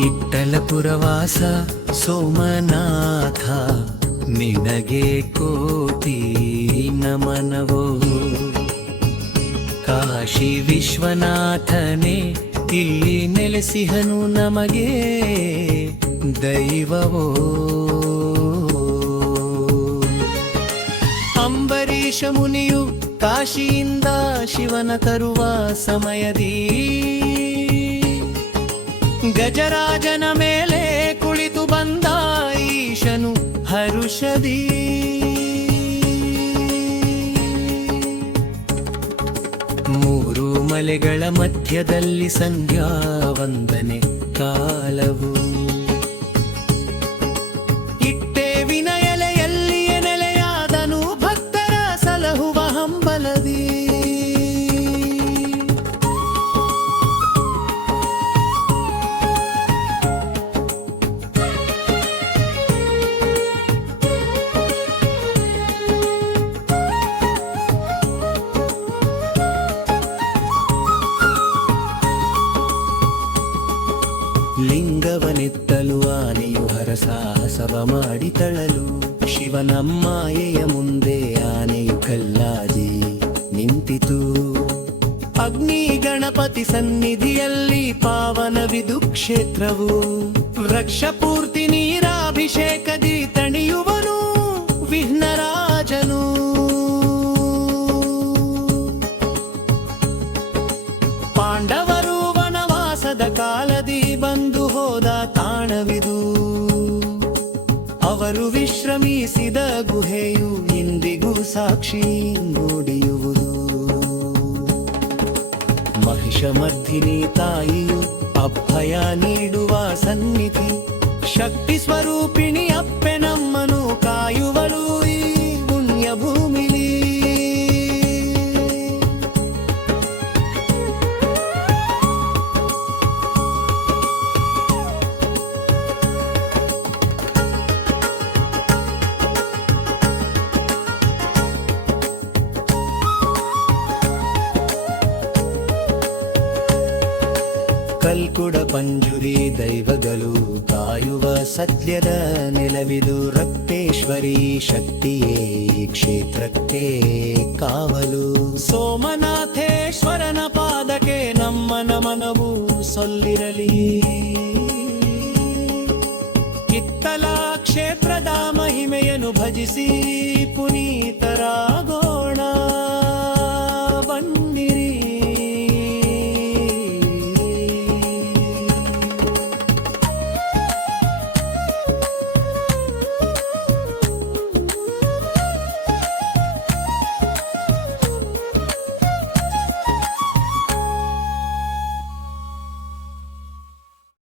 ಇಟ್ಟಲಪುರವಾಸ ಸೋಮನಾಥ ನಿನಗೆ ಕೋಟಿ ನಮನವೋ. ಕಾಶಿ ವಿಶ್ವನಾಥನೇ ಇಲ್ಲಿ ನೆಲೆಸಿಹನು ನಮಗೆ ದೈವವೋ. ಅಂಬರೀಷ ಮುನಿಯು ಕಾಶಿಯಿಂದ ಶಿವನ ತರುವ ಸಮಯದಿ ಗಜರಾಜನ ಮೇಲೆ ಕುಳಿತು ಬಂದ ಈಶನು ಹರುಷದಿ. ಮೂರು ಮಲೆಗಳ ಮಧ್ಯದಲ್ಲಿ ಸಂಧ್ಯಾ ವಂದನೆ ಕಾಲವು. ಇಟ್ಟೆ ವಿನಯಲೆಯಲ್ಲಿಯೇ ನೆಲೆಯಾದನು ಭಕ್ತರ ಸಲಹುವ ಹಂಬಲದಿ. ಲಿಂಗವನೆತ್ತಲು ಆನೆಯು ಹರಸಾಹಸವ ಮಾಡಿ ತಳಲು. ಶಿವನಮ್ಮಾಯೆಯ ಮುಂದೆ ಆನೆಯು ಕಲ್ಲಾಗಿ ನಿಂತಿತು. ಅಗ್ನಿ ಗಣಪತಿ ಸನ್ನಿಧಿಯಲ್ಲಿ ಪಾವನವಿದು ಕ್ಷೇತ್ರವು. ವೃಕ್ಷ ಪೂರ್ತಿ ನೀರಾಭಿಷೇಕದಿ ತಣಿಯುವನು ವಿಘ್ನರಾಜನು. ಪಾಂಡವರು ವನವಾಸದ ಕಾಲದಿ ಬಂದು ಹೋದ ತಾಣವಿದು. ಅವರು ವಿಶ್ರಮಿಸಿದ ಗುಹೆಯು ಇಂದಿಗೂ ಸಾಕ್ಷಿ ನುಡಿಯುವುದು. ಮಹಿಷಮರ್ಧಿನಿ ತಾಯಿಯು ಅಭಯ ನೀಡುವ ಸನ್ನಿಧಿ. ಶಕ್ತಿ ಸ್ವರೂಪಿಣಿ ಅಪ್ಪೆ ನಮ್ಮನು ಕಾಯುವಳು ಈ ಪುಣ್ಯ ಭೂಮಿಲಿ. ಕಲ್ಕುಡ ಪಂಜುರಿ ದೈವಗಳು ಕಾಯುವ ಸತ್ಯದ ನೆಲವಿದು. ರಕ್ತೇಶ್ವರಿ ಶಕ್ತಿಯೇ ಕ್ಷೇತ್ರಕ್ಕೆ ಕಾವಲು. ಸೋಮನಾಥೇಶ್ವರನ ಪಾದಕ್ಕೆ ನಮ್ಮ ನಮನವು ಸೊಲ್ಲಿರಲಿ. ಕಿತ್ತಲ ಕ್ಷೇತ್ರದ ಮಹಿಮೆಯನ್ನು ಭಜಿಸಿ ಪುನೀತ